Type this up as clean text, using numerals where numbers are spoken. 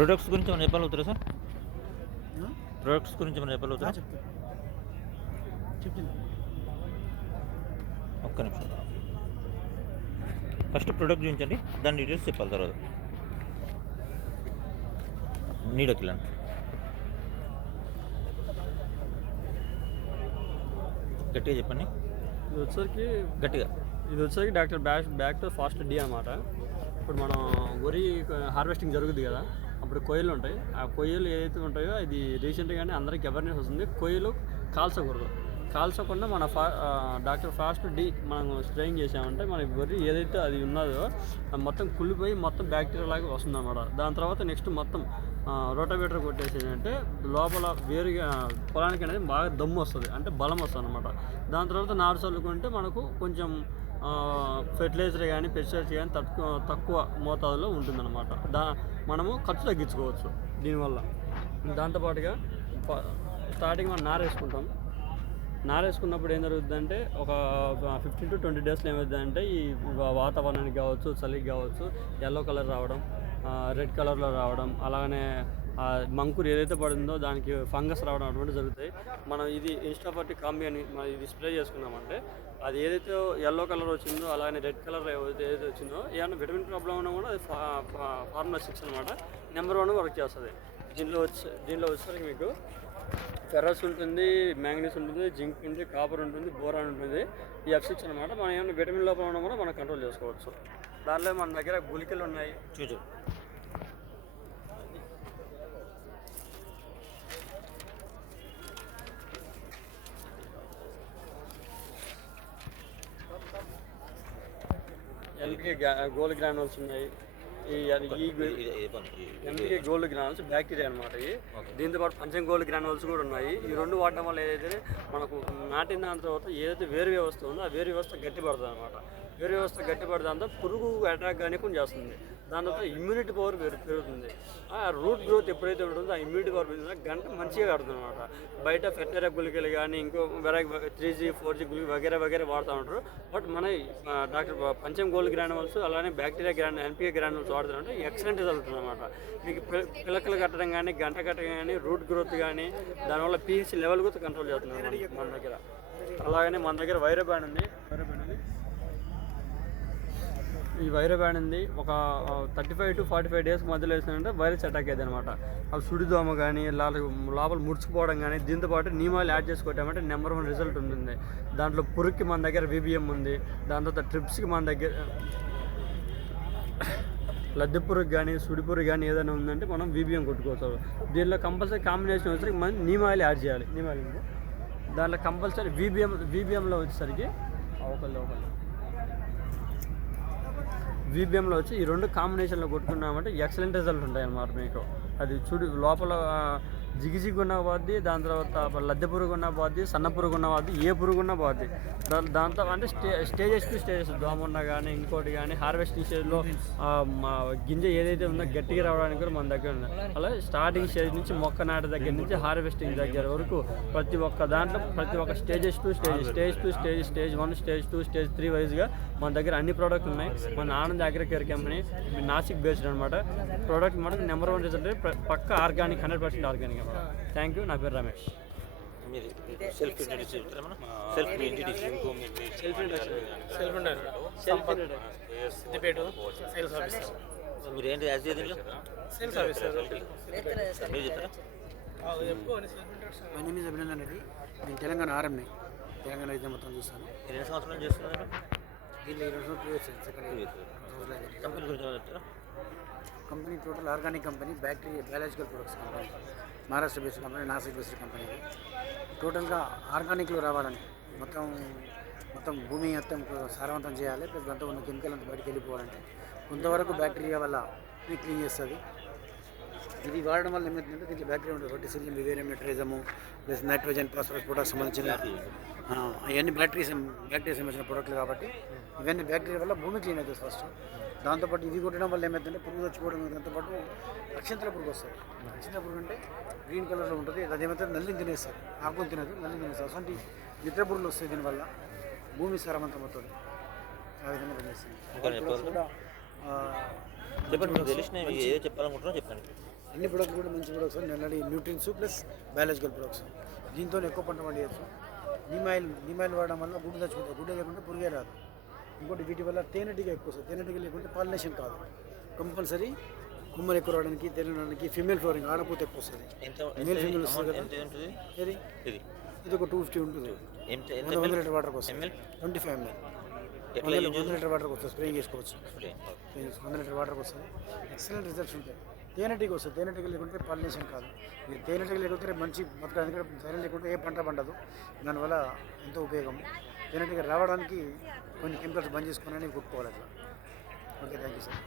Products గురించి మనం చెప్పగలుగుతారా సార్? ప్రొడక్ట్స్ గురించి మనం చెప్పగలుగుతారా? చెప్పింది ఒక్క నిమిషం. ఫస్ట్ ప్రొడక్ట్ చూపించండి, దాని డీటెయిల్స్ చెప్పాలి. తర్వాత నీడకిల్ అండి, గట్టిగా చెప్పండి. ఇది వచ్చేసరికి doctor back to fast D అన్నమాట. ఇప్పుడు మనం వరి హార్వెస్టింగ్ జరుగుతుంది కదా, అప్పుడు కొయ్యలు ఉంటాయి. ఆ కొయ్యలు ఏదైతే ఉంటాయో ఇది రీసెంట్గానే అందరికి అవేర్నెస్ వస్తుంది. కొయ్యలు కాల్చకుండా మన డాక్టర్ ఫాస్ట్ డి మనం స్ప్రేయింగ్ చేసామంటే మన వరి ఏదైతే అది ఉన్నదో మొత్తం కుళ్ళిపోయి మొత్తం బ్యాక్టీరియా లాగా వస్తుంది అన్నమాట. దాని తర్వాత నెక్స్ట్ మొత్తం రోటావేటర్ కొట్టేసేదంటే లోపల వేరుగా పొలానికి అనేది బాగా దమ్ము వస్తుంది, అంటే బలం వస్తుంది అనమాట. దాని తర్వాత నారు చల్లుకుంటే మనకు కొంచెం ఫెర్టిలైజర్ కానీ పెస్టిసైడ్స్ కానీ తక్కువ మోతాదులో ఉంటుందన్నమాట. మనము ఖర్చు తగ్గించుకోవచ్చు దీనివల్ల. దాంతోపాటుగా స్టార్టింగ్ మనం నారేసుకున్నప్పుడు ఏం జరుగుతుందంటే ఒక 15 to 20 డేస్లో ఏమవుతుందంటే ఈ వాతావరణానికి కావచ్చు, చలికి కావచ్చు, ఎల్లో కలర్ రావడం, రెడ్ కలర్లో రావడం, అలాగనే మంకురు ఏదైతే పడిందో దానికి ఫంగస్ రావడం అటువంటి జరుగుతాయి. మనం ఇది ఇన్స్టాఫర్టీ కాంబి అని మనం ఇది స్ప్రే చేసుకున్నామంటే అది ఏదైతే ఎల్లో కలర్ వచ్చిందో అలాగే రెడ్ కలర్ ఏదైతే వచ్చిందో ఏమైనా విటమిన్ ప్రాబ్లం ఉన్నా కూడా అది ఫార్ములా 6 అనమాట నెంబర్ 1 వర్క్ చేస్తుంది. దీనిలో వచ్చేసరికి మీకు ఫెర్రస్ ఉంటుంది, మ్యాంగనీస్ ఉంటుంది, జింక్ ఉంటుంది, కాపర్ ఉంటుంది, బోరాన్ ఉంటుంది. ఈ F6 అనమాట. మనం ఏమైనా విటమిన్ లోపల ఉన్నా కూడా మనం కంట్రోల్ చేసుకోవచ్చు. దానిలో మన దగ్గర గుళికలు ఉన్నాయి. చూచు ఎల్కే గోల్డ్ గ్రానుల్స్ ఉన్నాయి. ఎన్పికే గోల్డ్ గ్రానుల్స్ బ్యాక్టీరియా అనమాట. దీంతో పాటు పంచం గోల్డ్ గ్రానుల్స్ కూడా ఉన్నాయి. ఈ రెండు వాడటం వల్ల ఏదైతే మనకు నాటిన దాని తర్వాత ఏదైతే వేరు వ్యవస్థ ఉందో ఆ వేరు వ్యవస్థ గట్టిపడుతుంది అనమాట. వేరు వ్యవస్థ గట్టిపడదంతా పురుగు అటాక్ కానీ కొంచెం చేస్తుంది. దాని తర్వాత ఇమ్యూనిటీ పవర్ పెరుగుతుంది. ఆ రూట్ గ్రోత్ ఎప్పుడైతే ఉంటుందో ఆ ఇమ్యూనిటీ పవర్ పెరుగుతుందో గంట మంచిగా కడుతుంది అనమాట. బయట ఫెర్టిలైజర్ గుళికలు కానీ ఇంకో 3G 4G గుళిక వగేరే వాడుతూ ఉంటారు. బట్ మన డాక్టర్ పంచం గోల్డ్ గ్రానుల్స్ అలానే బ్యాక్టీరియా ఎన్పికే గ్రానుల్స్ వాడుతుంటే ఎక్సలెంట్ జరుగుతుంది అనమాట. మీకు పిలకలు కట్టడం కానీ గంట కట్టడం కానీ రూట్ గ్రోత్ కానీ దానివల్ల పీహెచ్ లెవెల్ కూడా కంట్రోల్ చేస్తుంది మన దగ్గర. అలాగనే మన దగ్గర వైరో బ్యాండ్ ఉంది. ఈ వైరో బ్యాండ్ ఉంది. ఒక 35 to 45 డేస్ మధ్యలో వేసినంటే వైరస్ అటాక్ అయ్యేది అనమాట. అవి సుడిదోమ కానీ లోపల ముడుచుకోవడం కానీ దీంతోపాటు నీమాలు యాడ్ చేసి కొట్టామంటే నెంబర్ 1 రిజల్ట్ ఉంటుంది. దాంట్లో పురుగుకి మన దగ్గర VBM ఉంది. దాని తర్వాత ట్రిప్స్కి మన దగ్గర లద్దె పురుగు కానీ సుడి పురుగు కానీ ఏదైనా ఉందంటే మనం VBM కొట్టుకోవచ్చు. దీనిలో కంపల్సరీ కాంబినేషన్ వచ్చేసరికి మనం నీమాయిల్ యాడ్ చేయాలి. నీమాయిల్ దాంట్లో కంపల్సరీ VBMలో వచ్చేసరికి VBMలో వచ్చి ఈ రెండు కాంబినేషన్లో కొట్టుకున్నామంటే ఎక్సలెంట్ రిజల్ట్ ఉంటాయి అన్నమాట. మీకు అది లోపల జిగిజిగి ఉన్న పోద్ది, దాని తర్వాత లద్దె పురుగు ఉన్న పోద్ది, సన్న పురుగు ఉన్న పోద్ది, ఏ పురుగు ఉన్న పోద్ది. దాంతో అంటే స్టేజెస్ టు స్టేజెస్ దోమ ఉన్నా కానీ ఇంకోటి కానీ హార్వెస్టింగ్ స్టేజ్లో గింజ ఏదైతే ఉందో గట్టిగా రావడానికి కూడా మన దగ్గర ఉంది. అలా స్టార్టింగ్ స్టేజ్ నుంచి మొక్క నాటి దగ్గర నుంచి హార్వెస్టింగ్ దగ్గర వరకు ప్రతి ఒక్క stages to stage 1, stage 2, stage 3 వైజ్గా మన దగ్గర అన్ని ప్రోడక్ట్లు ఉన్నాయి. మన ఆనంద్ అగ్రికేర్ కంపెనీ నాసిక్ బేస్డ్ అనమాట. ప్రోడక్ట్ మనకు నెంబర్ 1 రిజల్ట్ పక్క ఆర్గానిక్, 100% ఆర్గానిక్. Thank you. నా పేరు రమేష్. మీరు ఏంటి సేల్స్ సర్వీస్ మీరు చెప్తారా? My name is Abhinandan Reddy. నేను తెలంగాణ ఆర్ఎంని తెలంగాణ అయితే మొత్తం చూస్తాను. 2 సంవత్సరాలు చేస్తున్నారు దీంట్లో 2 సంవత్సరాలు కంపెనీ గురించి చెప్తారా? Company total organic company, biological products company, Maharashtra based company, Nashik based company. టోటల్గా ఆర్గానిక్లో రావాలని మొత్తం భూమి మొత్తం సారవంతం చేయాలి. ప్లస్ దాంతో ఉన్న కెమికల్ అంతా బయటకు వెళ్ళిపోవాలంటే కొంతవరకు బ్యాక్టీరియా వల్ల క్లీన్ చేస్తుంది. ఇది వాడడం వల్ల ఏమవుతుందంటే దీంట్లో బ్యాక్టీరియా ఉంటుంది. రోటిసిలియం, వివేరియం, నైట్రోజము ప్లస్ నైట్రోజన్, ఫాస్ఫరస్, పొటాష్ సంబంధించిన ఇవన్నీ బ్యాక్టీరియా సంబంధించిన ప్రొడక్ట్లు కాబట్టి ఇవన్నీ బ్యాక్టీరియా వల్ల భూమి క్లీన్ అవుతుంది ఫస్ట్. దాంతోపాటు ఇది కొట్టడం వల్ల ఏమవుతుందంటే పురుగు చచ్చిపోవడం, దాంతోపాటు అక్షంతల పురుగు వస్తుంది. అక్షంతల పురుగు అంటే గ్రీన్ కలర్లో ఉంటుంది, అది ఏమవుతుంది నల్లిని తినేస్తారు, ఆకుని తినదు, నల్లిని తినేస్తారు. అటువంటి మిత్ర పురుగులు వస్తాయి, దీనివల్ల భూమి సారవంతం అవుతుంది. ఆ విధంగా పనిచేస్తుంది. కూడా చెప్పాలనుకుంటున్నా చెప్పండి. అన్ని ప్రొడక్ట్లు కూడా మంచి ప్రొడక్ట్స్, నల్లడి న్యూట్రిన్స్ ప్లస్ బయాలజికల్ ప్రొడక్ట్స్. దీంతో ఎక్కువ పంట పండించచ్చు. నీమాయిల్ వాడడం వల్ల గుడ్డు చచ్చిపోతుంది, గుడ్డు లేకుంటే పురుగే రాదు. ఇంకోటి వీటి వల్ల తేనెటీగ ఎక్కువ వస్తుంది, తేనెటీగ లేకుంటే పాలినేషన్ కాదు. కంపల్సరీ కుమ్మలు ఎక్కువ రావడానికి, తేనెడానికి ఫిమేల్ ఫ్లోరింగ్ ఆడపోతే ఎక్కువ వస్తుంది. మేల్ ఫిమేల్ వస్తుంది కదా. ఇది ఒక 250 ఉంటుంది. 100 లీటర్ వాటర్కి వస్తుంది. 25 ml 100 లీటర్ వాటర్కి వస్తుంది. స్ప్రేయింగ్ చేసుకోవచ్చు. 100 లీటర్ వాటర్కి వస్తుంది. ఎక్సలెంట్ రిజల్ట్స్ ఉంటాయి. తేనెటీగ వస్తుంది, తేనెటీగ లేకుంటే పాలినేషన్ కాదు. మీరు తేనెటీగ లేకుంటే మంచి బతకాలి, తేనె లేకుంటే ఏ పంట పండదు. దానివల్ల ఎంతో ఉపయోగం. తేనెటీగ రావడానికి కొన్ని కెమికల్స్ బంద్ చేసుకుని కొట్టుకోవాలి అట్లా. Okay, thank you sir.